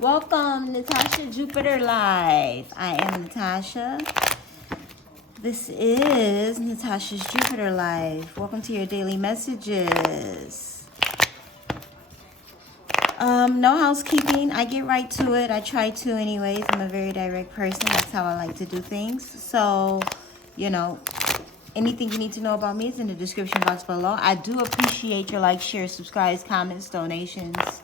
Welcome, Natasha Jupiter Live. I am Natasha. This is Natasha's Jupiter Live. Welcome to your daily messages. No housekeeping. I get right to it. I try to anyways. I'm a very direct person. That's how I like to do things. So, you know, anything you need to know about me is in the description box below. I do appreciate your likes, shares, subscribes, comments, donations.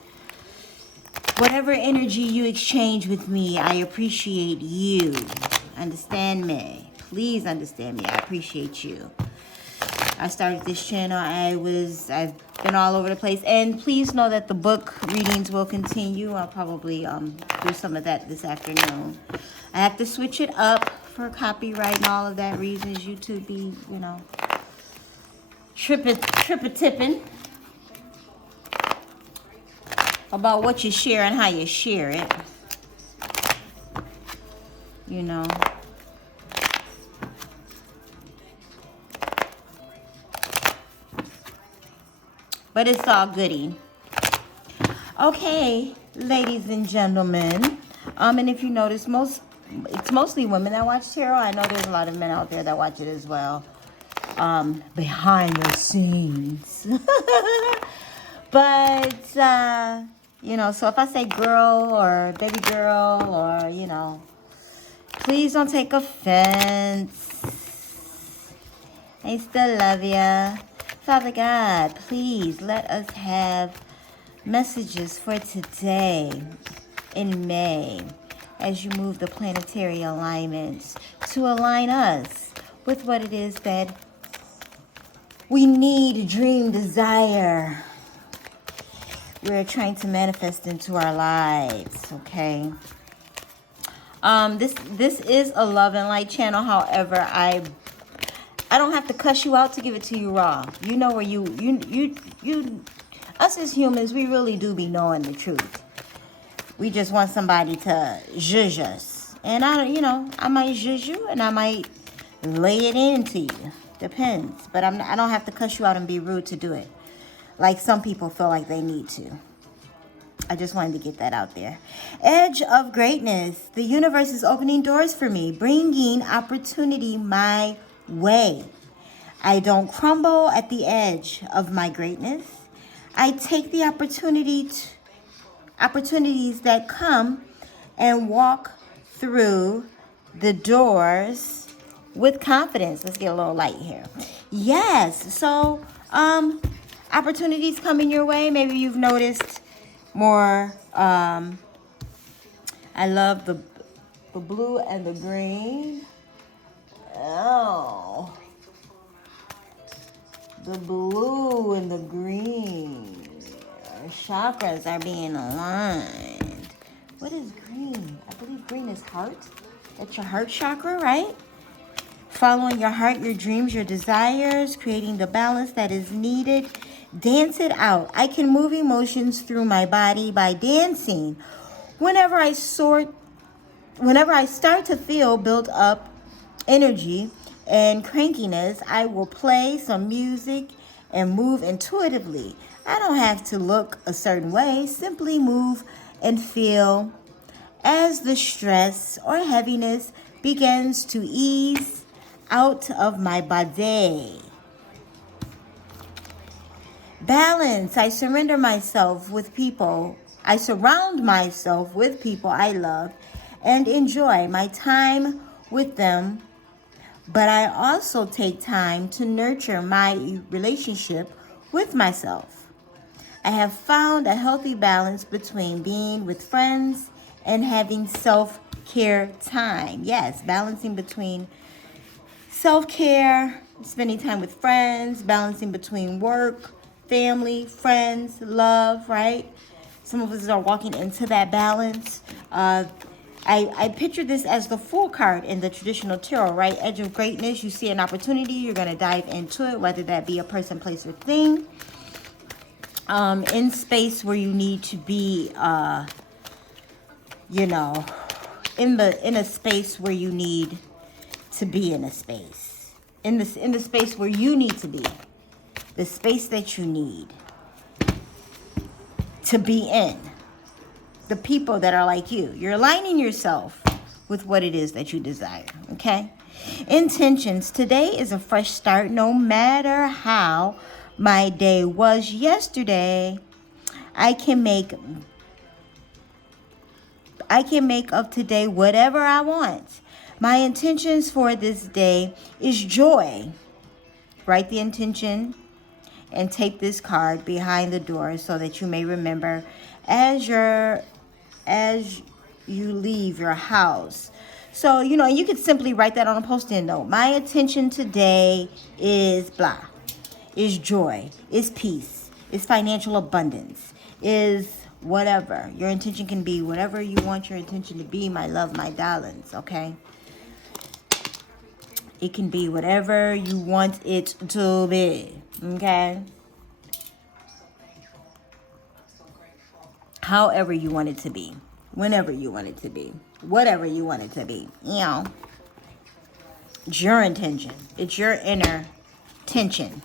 Whatever energy you exchange with me, I appreciate you. Understand me. Please understand me. I appreciate you. I started this channel. I've been all over the place. And please know that the book readings will continue. I'll probably do some of that this afternoon. I have to switch it up for copyright and all of that reasons. YouTube be, you know, tripping about what you share and how you share it. You know. But it's all goody. Okay, ladies and gentlemen. And if you notice, it's mostly women that watch tarot. I know there's a lot of men out there that watch it as well. Behind the scenes. But, you know, so if I say girl or baby girl or, you know, please don't take offense. I still love ya. Father God, please let us have messages for today in May as you move the planetary alignments to align us with what it is that we need, dream, desire. We're trying to manifest into our lives, okay? This is a love and light channel. However, I don't have to cuss you out to give it to you raw. You know where you us as humans, we really do be knowing the truth. We just want somebody to judge us. And I might judge you and I might lay it into you. Depends. But I don't have to cuss you out and be rude to do it. Like some people feel like they need to. I just wanted to get that out there. Edge of greatness. The universe is opening doors for me, bringing opportunity my way. I don't crumble at the edge of my greatness. I take the opportunities that come and walk through the doors with confidence. Let's get a little light here. Yes. So, opportunities coming your way. Maybe you've noticed more. I love the blue and the green. Oh, the blue and the green. Our chakras are being aligned. What is green? I believe green is heart. That's your heart chakra, right? Following your heart, your dreams, your desires, creating the balance that is needed. Dance it out. I can move emotions through my body by dancing. Whenever I start to feel built up energy and crankiness, I will play some music and move intuitively. I don't have to look a certain way. Simply move and feel as the stress or heaviness begins to ease out of my body. Balance. I surround myself with people I love and enjoy my time with them, but I also take time to nurture my relationship with myself. I have found a healthy balance between being with friends and having self-care time. Yes, balancing between self-care, spending time with friends, balancing between work, family, friends, love, right? Some of us are walking into that balance. I picture this as the Fool card in the traditional tarot, right? Edge of greatness. You see an opportunity. You're going to dive into it, whether that be a person, place, or thing. In space where you need to be, in a space where you need to be in a space. In the space where you need to be. The space that you need to be in. the people that are like you. You're aligning yourself with what it is that you desire, okay? Intentions. Today is a fresh start. No matter how my day was yesterday, I can make of today whatever I want. My intentions for this day is joy. Write the intention and tape this card behind the door so that you may remember as you leave your house. So, you could simply write that on a post-it note. My intention today is blah. Is joy. Is peace. Is financial abundance. Is whatever. Your intention can be whatever you want your intention to be, my love, my darlings, okay? It can be whatever you want it to be, okay? However you want it to be. Whenever you want it to be. Whatever you want it to be. It's your intention. It's your inner tension.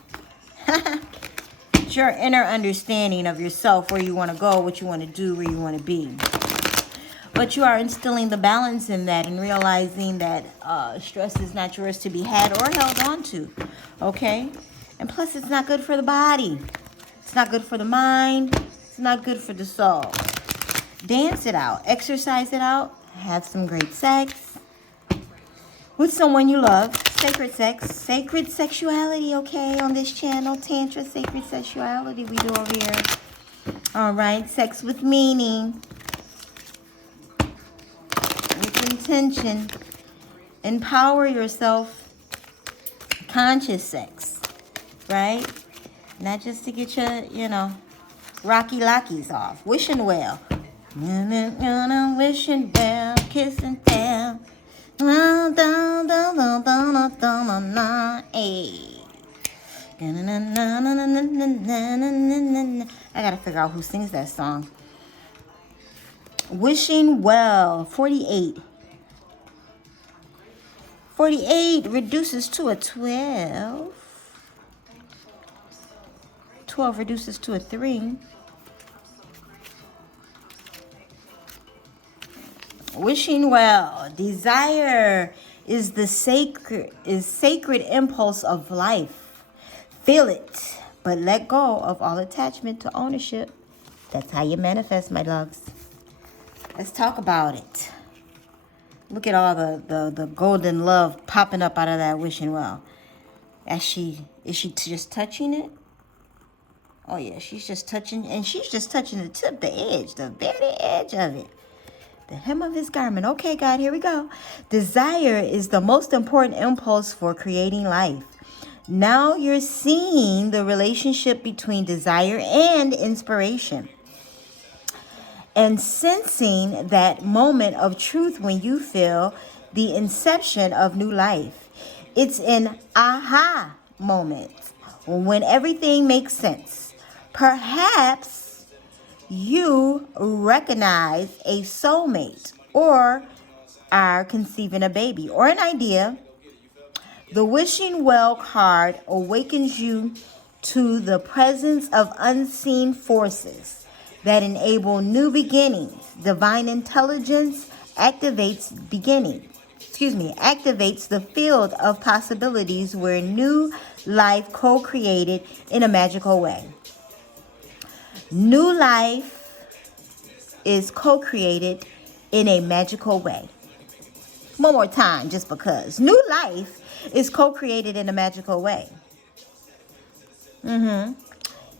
It's your inner understanding of yourself, where you want to go, what you want to do, where you want to be. But you are instilling the balance in that and realizing that stress is not yours to be had or held on to. Okay? And plus, it's not good for the body. It's not good for the mind. It's not good for the soul. Dance it out. Exercise it out. Have some great sex with someone you love. Sacred sex. Sacred sexuality, okay? On this channel. Tantra, sacred sexuality we do over here. All right. Sex with meaning. With intention. Empower yourself. Conscious sex. Right? Not just to get your, rocky lockies off. Wishing well. Wishing well. Kissing well. I gotta figure out who sings that song. Wishing well. 48. 48 reduces to a 12. 12 reduces to a 3. Wishing well. Desire is the sacred impulse of life. Feel it, but let go of all attachment to ownership. That's how you manifest, my loves. Let's talk about it. Look at all the golden love popping up out of that wishing well. Is she just touching it? Oh yeah, she's just touching, and she's just touching the tip, the edge, the very edge of it. The hem of his garment. Okay, God, here we go. Desire is the most important impulse for creating life. Now you're seeing the relationship between desire and inspiration. And sensing that moment of truth when you feel the inception of new life. It's an aha moment when everything makes sense. Perhaps you recognize a soulmate or are conceiving a baby or an idea. The wishing well card awakens you to the presence of unseen forces that enable new beginnings. Divine intelligence activates the field of possibilities where new life co-created in a magical way. New life is co-created in a magical way. One more time, just because. New life is co-created in a magical way.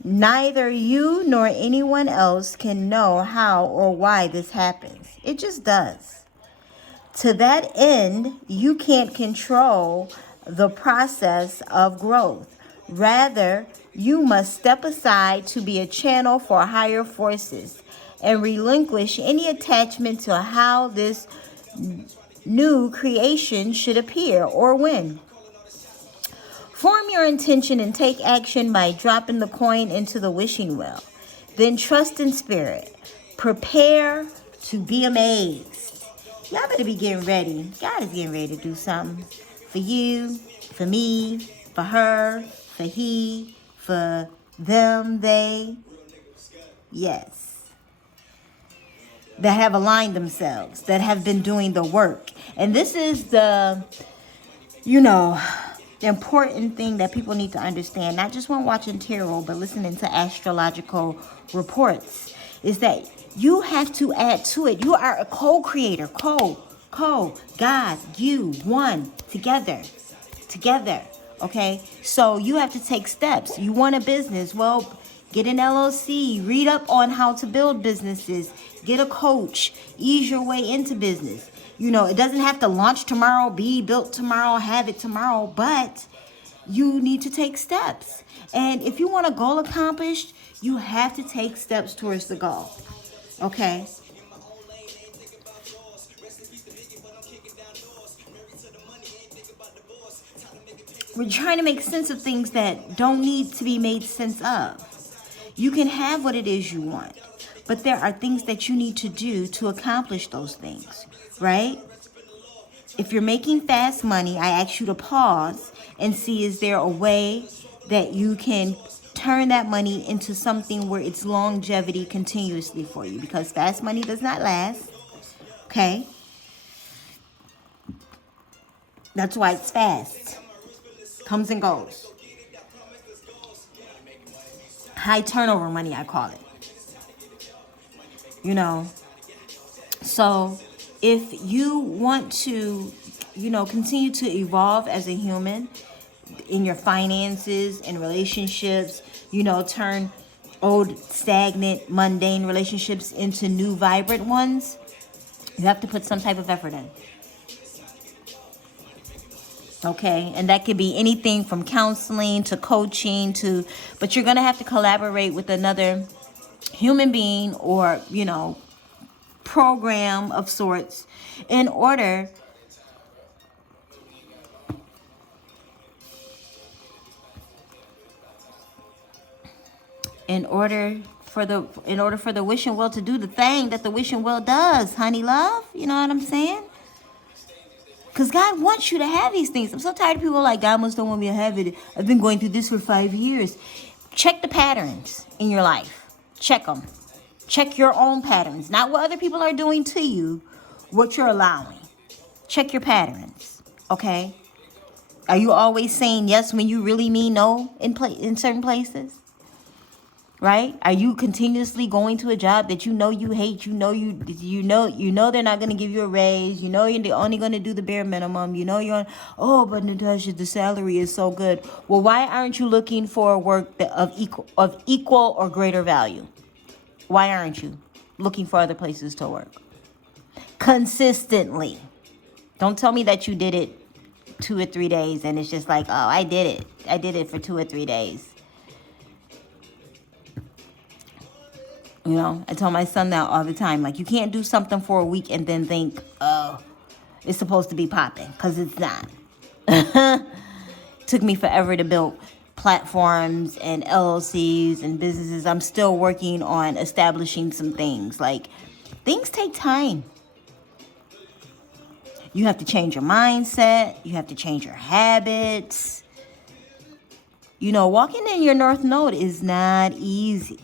Neither you nor anyone else can know how or why this happens. It just does. To that end, you can't control the process of growth. Rather, you must step aside to be a channel for higher forces and relinquish any attachment to how this new creation should appear or when. Form your intention and take action by dropping the coin into the wishing well. Then trust in spirit. Prepare to be amazed. Y'all better be getting ready. God is getting ready to do something for you, for me, for her, for he, for them, they. Yes. that have aligned themselves, that have been doing the work. And this is the, the important thing that people need to understand, not just when watching tarot, but listening to astrological reports, is that you have to add to it. You are a co-creator, God, you, one, together, okay? So you have to take steps. You want a business, well, get an LLC, read up on how to build businesses, get a coach, ease your way into business. It doesn't have to launch tomorrow, be built tomorrow, have it tomorrow, but you need to take steps. And if you want a goal accomplished, you have to take steps towards the goal, okay? We're trying to make sense of things that don't need to be made sense of. You can have what it is you want, but there are things that you need to do to accomplish those things, right? If you're making fast money, I ask you to pause and see, is there a way that you can turn that money into something where it's longevity continuously for you? Because fast money does not last, okay? That's why it's fast. Comes and goes. High turnover money, I call it. So if you want to, continue to evolve as a human in your finances and relationships, turn old, stagnant, mundane relationships into new, vibrant ones, you have to put some type of effort in. Okay, and that could be anything from counseling to coaching but you're going to have to collaborate with another human being or, program of sorts in order for the wishing well to do the thing that the wishing well does, honey love. You know what I'm saying? Because God wants you to have these things. I'm so tired of people like, God must don't want me to have it. I've been going through this for 5 years. Check the patterns in your life. Check them. Check your own patterns. Not what other people are doing to you, what you're allowing. Check your patterns, okay? Are you always saying yes when you really mean no in certain places? Right? Are you continuously going to a job that you hate? You know they're not going to give you a raise. You're only going to do the bare minimum. But Natasha, the salary is so good. Well, why aren't you looking for work of equal or greater value? Why aren't you looking for other places to work consistently? Don't tell me that you did it 2 or 3 days and it's just like, oh, I did it for 2 or 3 days. I tell my son that all the time. Like, you can't do something for a week and then think, oh, it's supposed to be popping, because it's not. Took me forever to build platforms and LLCs and businesses. I'm still working on establishing some things. Like, things take time. You have to change your mindset. You have to change your habits. Walking in your North Node is not easy.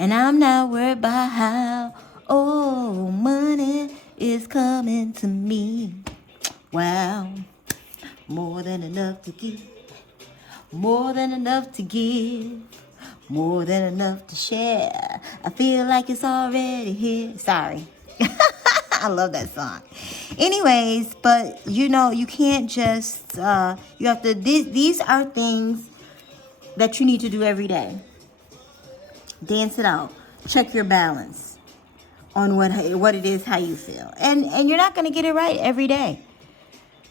And I'm not worried about how, money is coming to me. Wow, more than enough to give, more than enough to give, more than enough to share. I feel like it's already here. Sorry. I love that song. Anyways, but you can't just, you have to, these are things that you need to do every day. Dance it out. Check your balance on what it is, how you feel. And you're not going to get it right every day.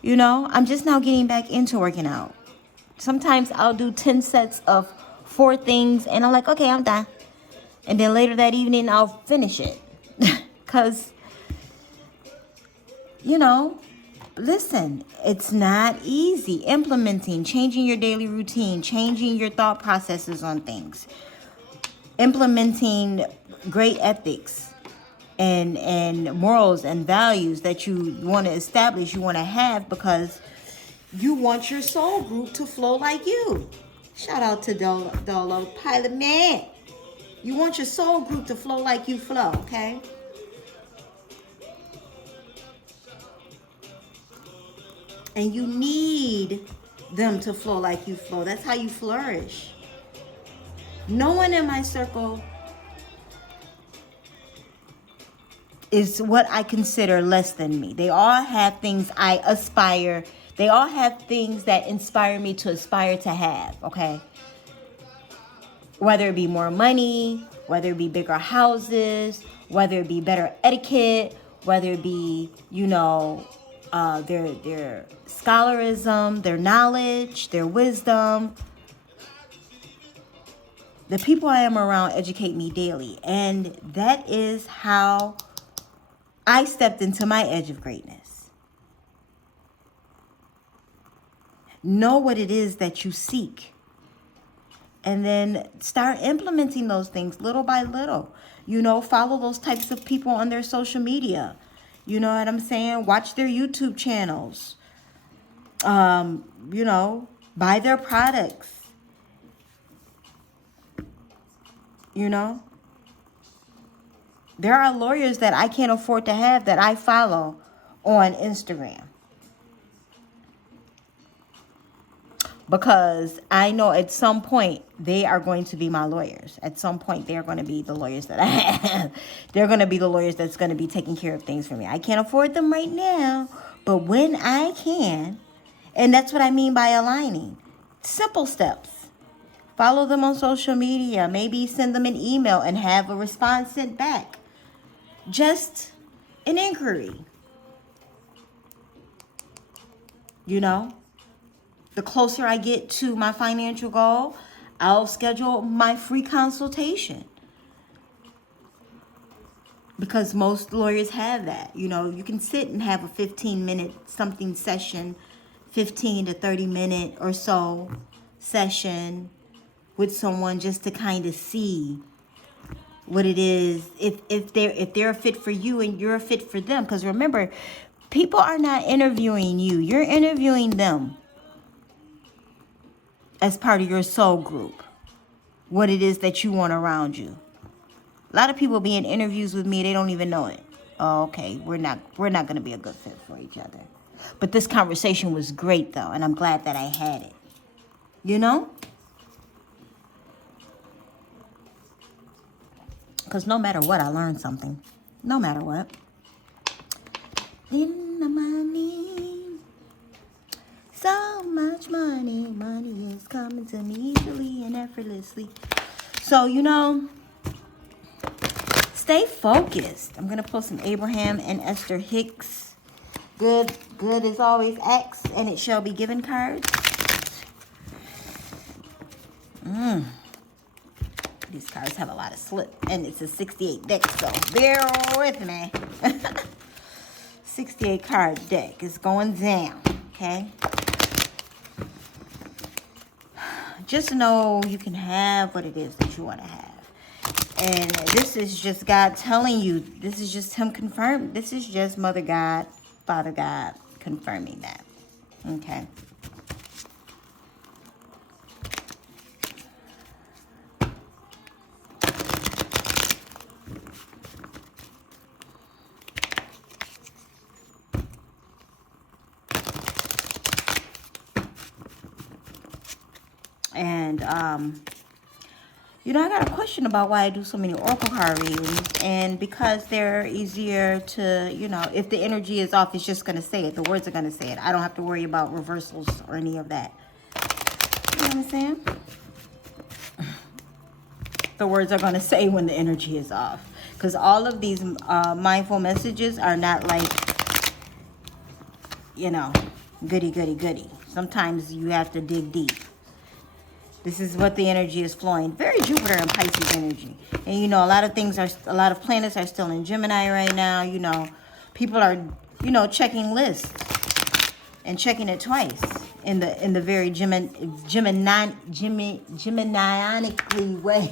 I'm just now getting back into working out. Sometimes I'll do 10 sets of 4 things and I'm like, okay, I'm done. And then later that evening, I'll finish it. Because, listen, it's not easy. Implementing, changing your daily routine, changing your thought processes on things. Implementing great ethics and morals and values that you want to establish, you want to have, because you want your soul group to flow like you. Shout out to Dolo Pilot Man. You want your soul group to flow like you flow, okay? And you need them to flow like you flow. That's how you flourish. No one in my circle is what I consider less than me. They all have things I aspire. They all have things that inspire me to aspire to have, okay? Whether it be more money, whether it be bigger houses, whether it be better etiquette, whether it be, their scholarism, their knowledge, their wisdom. The people I am around educate me daily. And that is how I stepped into my edge of greatness. Know what it is that you seek. And then start implementing those things little by little. Follow those types of people on their social media. You know what I'm saying? Watch their YouTube channels. Buy their products. There are lawyers that I can't afford to have that I follow on Instagram. Because I know at some point they are going to be my lawyers. At some point they are going to be the lawyers that I have. They're going to be the lawyers that's going to be taking care of things for me. I can't afford them right now, but when I can, and that's what I mean by aligning. Simple steps. Follow them on social media. Maybe send them an email and have a response sent back. Just an inquiry. The closer I get to my financial goal, I'll schedule my free consultation. Because most lawyers have that. You can sit and have a 15-minute something session, 15 to 30 minute or so session with someone just to kind of see what it is, if they're a fit for you and you're a fit for them. Because remember, people are not interviewing you. You're interviewing them as part of your soul group. What it is that you want around you. A lot of people be in interviews with me, they don't even know it. Oh, okay, we're not going to be a good fit for each other. But this conversation was great, though, and I'm glad that I had it. Because no matter what, I learned something. No matter what. In the money. So much money. Money is coming to me easily and effortlessly. So, stay focused. I'm going to pull some Abraham and Esther Hicks. Good is always X, and it shall be given cards. These cards have a lot of slip, and it's a 68 deck, so bear with me. 68 card deck is going down, okay? Just know you can have what it is that you want to have. And this is just God telling you, this is just Him confirming. This is just Mother God, Father God confirming that, okay? And, I got a question about why I do so many oracle card readings. And because they're easier to, if the energy is off, it's just going to say it. The words are going to say it. I don't have to worry about reversals or any of that. You know what I'm saying? The words are going to say when the energy is off. Because all of these mindful messages are not like, goody. Sometimes you have to dig deep. This is what the energy is flowing. Very Jupiter and Pisces energy. And, a lot of planets are still in Gemini right now. People are, checking lists and checking it twice in the very Geminianically way.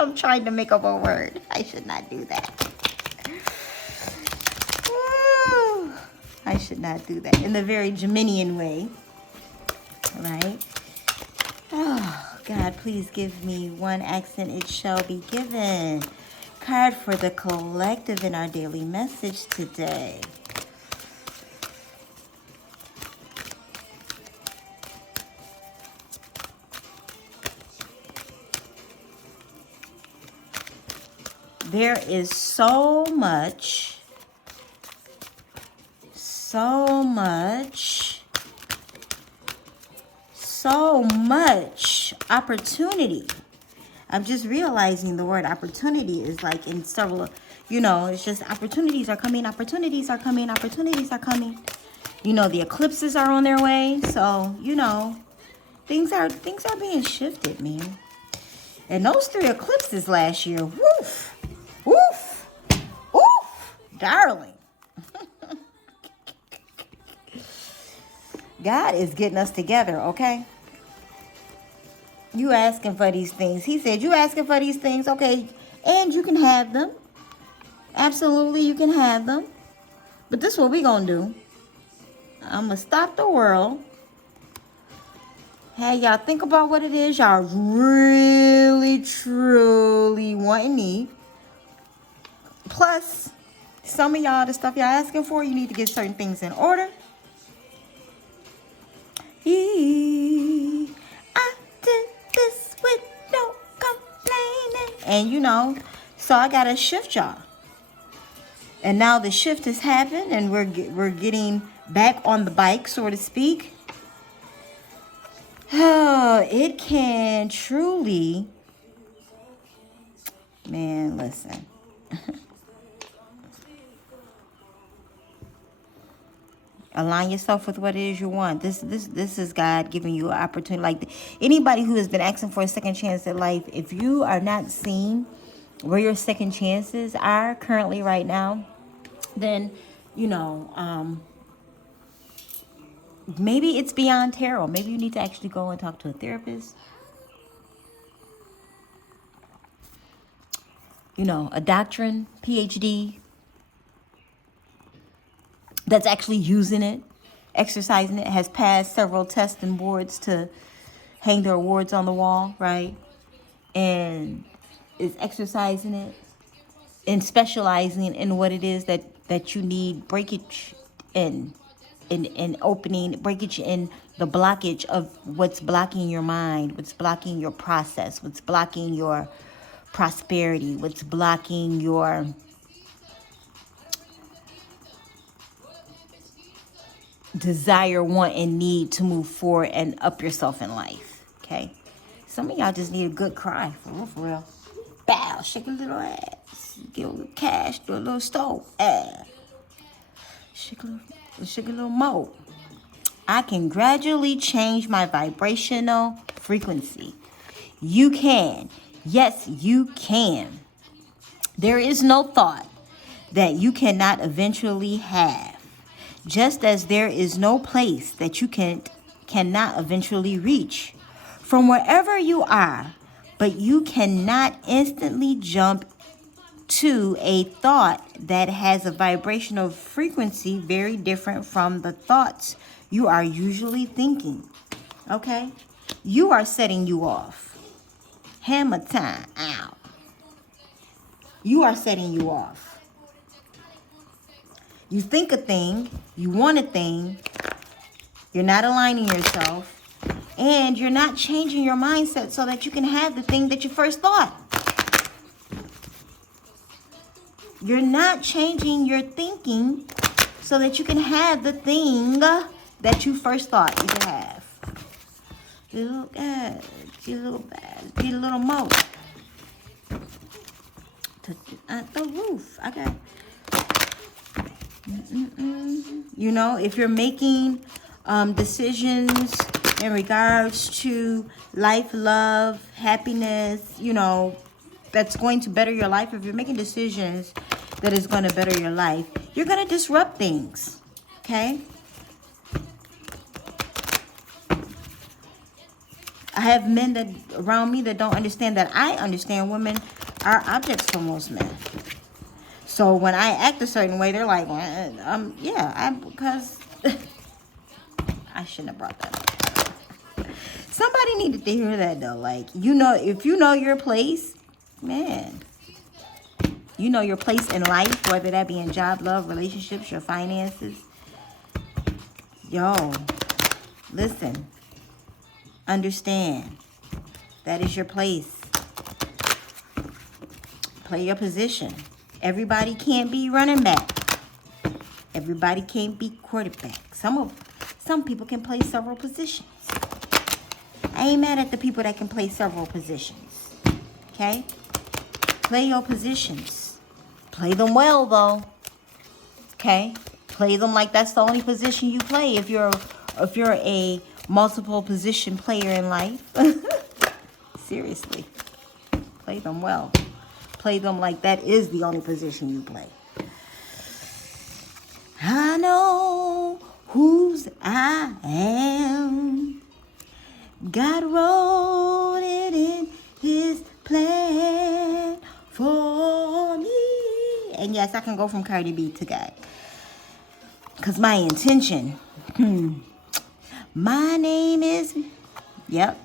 I'm trying to make up a word. I should not do that. I should not do that. In the very Geminian way. Right? Oh, God, please give me one accent. It shall be given. Card for the collective in our daily message today. There is so much opportunity. I'm just realizing the word opportunity is like in several, it's just opportunities are coming, opportunities are coming, opportunities are coming. The eclipses are on their way. So, things are being shifted, man. And those 3 eclipses last year, woof, woof, woof, darling. God is getting us together, okay? You asking for these things. He said, you asking for these things, okay, and you can have them. Absolutely, you can have them. But this is what we gonna do. I'm gonna stop the world. Hey, y'all think about what it is y'all really, truly want and need. Plus, some of y'all, the stuff y'all asking for, you need to get certain things in order. I did this with no complaining. And so I gotta shift y'all. And now the shift has happened, and we're getting back on the bike, so to speak. Oh, it can truly, man, listen. Align yourself with what it is you want. This is God giving you an opportunity. Like anybody who has been asking for a second chance at life, if you are not seeing where your second chances are currently right now, then maybe it's beyond tarot. Maybe you need to actually go and talk to a therapist. A doctrine, PhD, that's actually using it, exercising it, has passed several tests and boards to hang their awards on the wall, right? And is exercising it and specializing in what it is that you need breakage in opening, breakage in the blockage of what's blocking your mind, what's blocking your process, what's blocking your prosperity, what's blocking your desire, want, and need to move forward and up yourself in life, okay? Some of y'all just need a good cry, for real. Bow, shake a little ass, get a little cash, do a little stove, shake a little more. I can gradually change my vibrational frequency. You can. Yes, you can. There is no thought that you cannot eventually have. Just as there is no place that you cannot eventually reach. From wherever you are, but you cannot instantly jump to a thought that has a vibrational frequency very different from the thoughts you are usually thinking. Okay? You are setting you off. Hammer time. Ow. You are setting you off. You think a thing, you want a thing, you're not aligning yourself, and you're not changing your mindset so that you can have the thing that you first thought. You're not changing your thinking so that you can have the thing that you first thought you could have. Get a little bad, get a little bad, get a little more. Touch it at the roof. Okay. If you're making decisions in regards to life, love, happiness, that's going to better your life. If you're making decisions that is going to better your life, you're going to disrupt things. Okay? I have men that around me that don't understand that I understand women are objects for most men. So when I act a certain way, they're like, because I shouldn't have brought that up. Somebody needed to hear that, though. Like, you know, if you know your place, man, you know your place in life, whether that be in job, love, relationships, your finances. Yo, listen, understand, that is your place. Play your position. Everybody can't be running back. Everybody can't be quarterback. Some people can play several positions. I ain't mad at the people that can play several positions. Okay? Play your positions. Play them well, though. Okay? Play them like that's the only position you play if you're a multiple position player in life. Seriously. Play them well. Play them like that is the only position you play. I know whose I am. God wrote it in his plan for me. And yes, I can go from Cardi B to God. Because my intention, my name is, yep.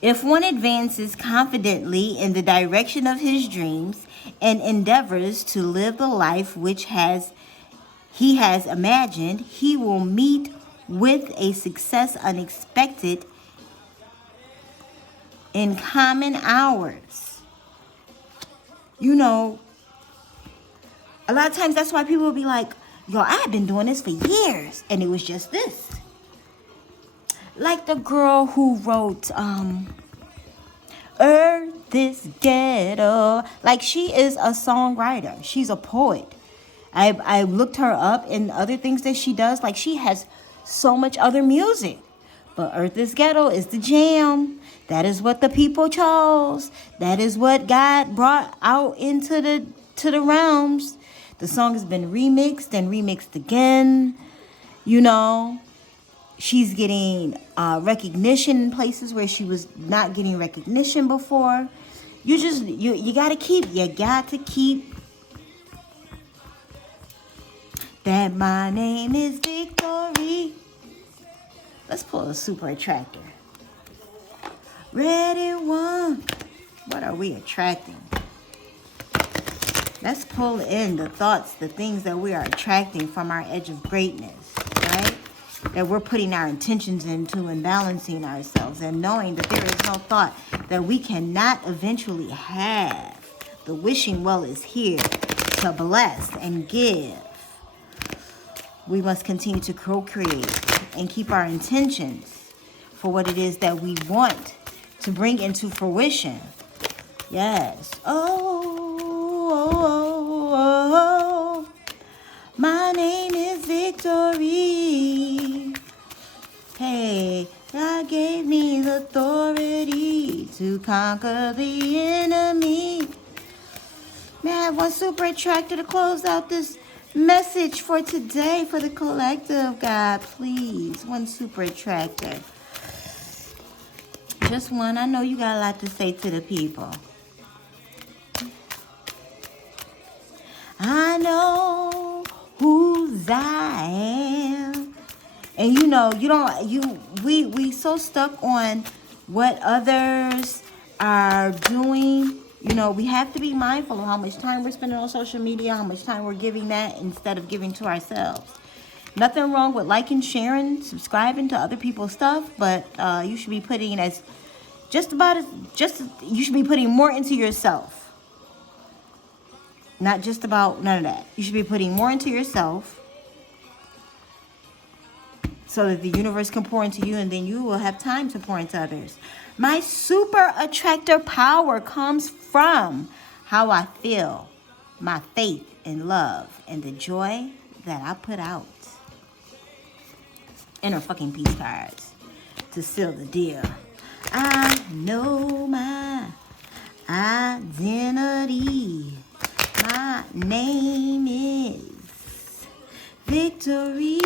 If one advances confidently in the direction of his dreams and endeavors to live the life which he has imagined, he will meet with a success unexpected in common hours. You know, a lot of times that's why people will be like, yo, I've been doing this for years, and it was just this. Like the girl who wrote Earth is Ghetto. Like, she is a songwriter. She's a poet. I looked her up and other things that she does. Like, she has so much other music. But Earth is Ghetto is the jam. That is what the people chose. That is what God brought out into the realms. The song has been remixed and remixed again. You know, she's getting recognition in places where she was not getting recognition before. You got to keep that my name is Victory. Let's pull a super attractor. Ready, one. What are we attracting? Let's pull in the thoughts, the things that we are attracting from our edge of greatness, right? That we're putting our intentions into and balancing ourselves and knowing that there is no thought that we cannot eventually have. The wishing well is here to bless and give. We must continue to procreate and keep our intentions for what it is that we want to bring into fruition. Yes. Oh, my name is Victory. Hey, God gave me the authority to conquer the enemy. May I have one super attractor to close out this message for today for the collective, God, please. One super attractor. Just one. I know you got a lot to say to the people. I know whose I am. And you know, we so stuck on what others are doing. You know, we have to be mindful of how much time we're spending on social media, how much time we're giving that instead of giving to ourselves. Nothing wrong with liking, sharing, subscribing to other people's stuff, but you should be putting you should be putting more into yourself. Not just about none of that. You should be putting more into yourself so that the universe can pour into you, and then you will have time to pour into others. My super attractor power comes from how I feel, my faith and love, and the joy that I put out. Inner fucking peace cards to seal the deal. I know my identity. My name is Victory.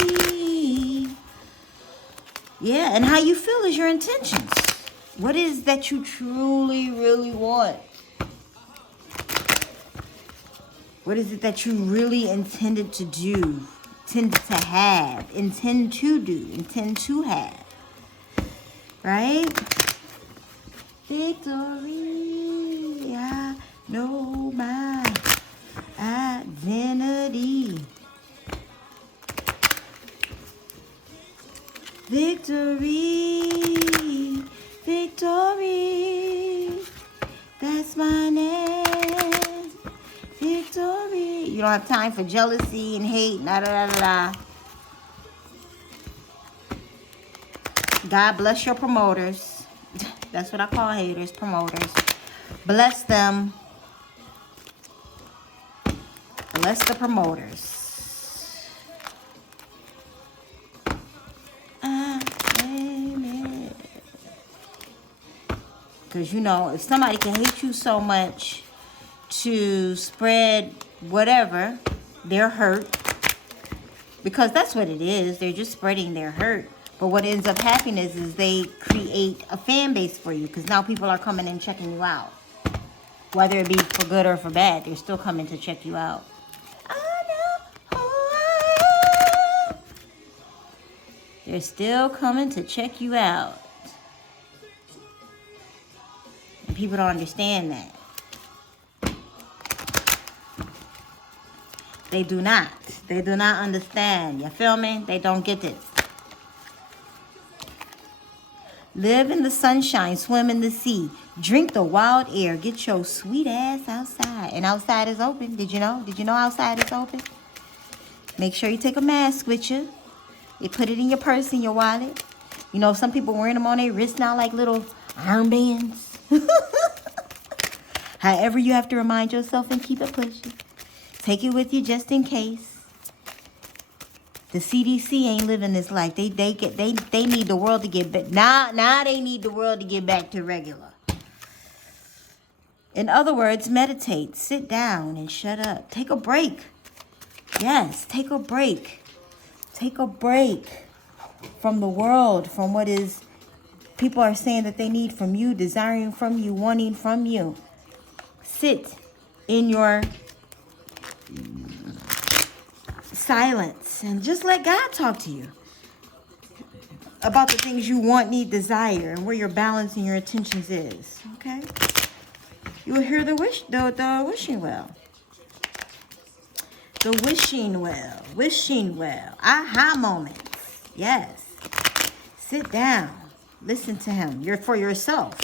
Yeah, and how you feel is your intentions. What is that you truly, really want? What is it that you really intended to do, intended to have, intend to do, intend to have? right? Victory, I know my identity. Victory, victory, that's my name. Victory. You don't have time for jealousy and hate, da da da da. God bless your promoters. That's what I call haters, promoters. Bless them. Bless the promoters. Because, you know, if somebody can hate you so much to spread whatever, their hurt, because that's what it is. They're just spreading their hurt. But what ends up happening is they create a fan base for you, because now people are coming and checking you out. Whether it be for good or for bad, they're still coming to check you out. I know who I am. They're still coming to check you out. And people don't understand that. They do not. They do not understand. You feel me? They don't get it. Live in the sunshine, swim in the sea, drink the wild air, get your sweet ass outside. And outside is open. Did you know? Did you know outside is open? Make sure you take a mask with you. You put it in your purse, in your wallet. You know, some people wearing them on their wrist now like little armbands. However, you have to remind yourself and keep it pushing. Take it with you just in case. The CDC ain't living this life. They need the world to get back. Now they need the world to get back to regular. In other words, meditate, sit down and shut up. Take a break. Yes, take a break. Take a break from the world, from what is people are saying that they need from you, desiring from you, wanting from you. Sit in your silence and just let God talk to you about the things you want, need, desire, and where your balance and your attentions is. Okay? You'll hear the wishing well. The wishing well. Wishing well. Aha moments. Yes. Sit down. Listen to him. You're for yourself.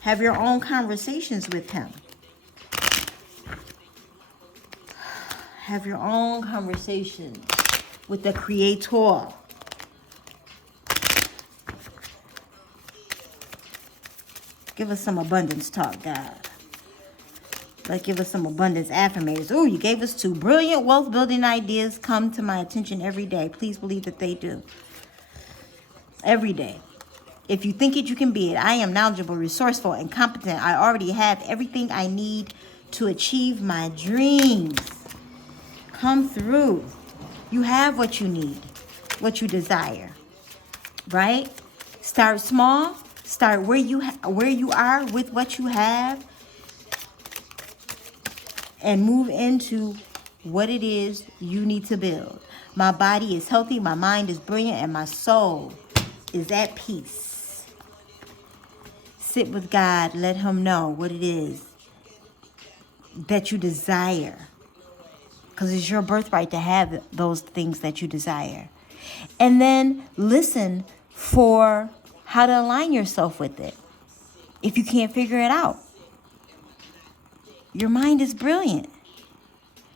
Have your own conversations with him. Have your own conversations with the Creator. Give us some abundance talk, God. Like, give us some abundance affirmators. Oh, you gave us 2 brilliant wealth building ideas. Come to my attention every day. Please believe that they do. Every day. If you think it, you can be it. I am knowledgeable, resourceful, and competent. I already have everything I need to achieve my dreams. Come through. You have what you need, what you desire, right? Start small. Start where you are with what you have, and move into what it is you need to build. My body is healthy, my mind is brilliant, and my soul is at peace. Sit with God. Let him know what it is that you desire. Because it's your birthright to have those things that you desire. And then listen for how to align yourself with it if you can't figure it out. Your mind is brilliant.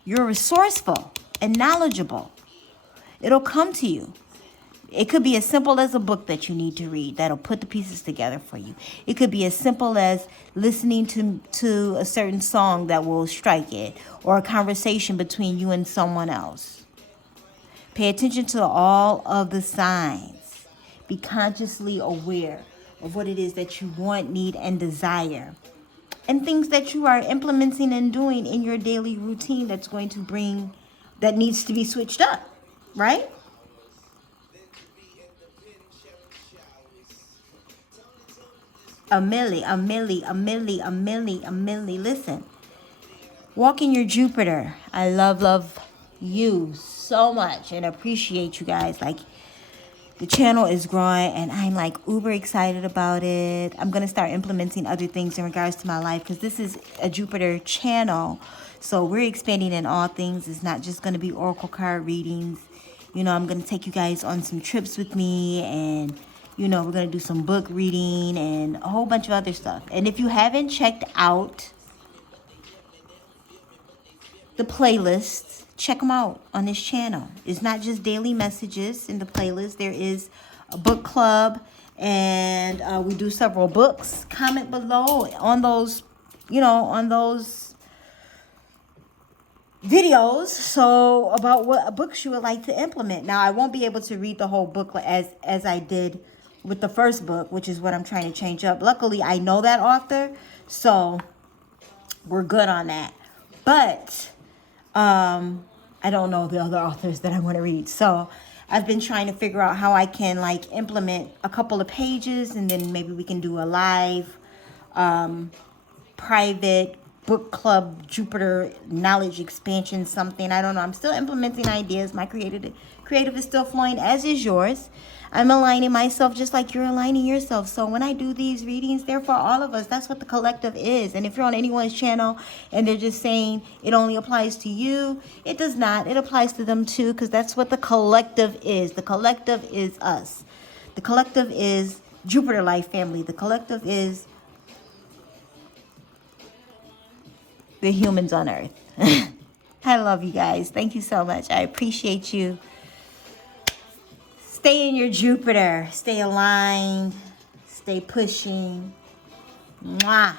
You're resourceful and knowledgeable. It'll come to you. It could be as simple as a book that you need to read that'll put the pieces together for you. It could be as simple as listening to a certain song that will strike it, or a conversation between you and someone else. Pay attention to all of the signs. Be consciously aware of what it is that you want, need, and desire. And things that you are implementing and doing in your daily routine that needs to be switched up, right? A milli. Listen. Walk in your Jupiter. I love you so much and appreciate you guys. Like, The channel is growing and I'm like uber excited about it. I'm going to start implementing other things in regards to my life because this is a Jupiter channel. So we're expanding in all things. It's not just going to be oracle card readings. You know, I'm going to take you guys on some trips with me, and, you know, we're going to do some book reading and a whole bunch of other stuff. And if you haven't checked out the playlists, check them out on this channel. It's not just daily messages in the playlist. There is a book club, and we do several books. Comment below on those, you know, on those videos, so about what books you would like to implement. Now, I won't be able to read the whole book as I did with the first book, which is what I'm trying to change up. Luckily, I know that author, so we're good on that. But I don't know the other authors that I want to read. So I've been trying to figure out how I can like implement a couple of pages, and then maybe we can do a live private book club, Jupiter knowledge expansion, something. I don't know. I'm still implementing ideas. My creative is still flowing, as is yours. I'm aligning myself just like you're aligning yourself. So when I do these readings, they're for all of us. That's what the collective is. And if you're on anyone's channel and they're just saying it only applies to you, it does not. It applies to them too, because that's what the collective is. The collective is us. The collective is Jupiter Life Family. The collective is the humans on Earth. I love you guys. Thank you so much. I appreciate you. Stay in your Jupiter. Stay aligned. Stay pushing. Mwah.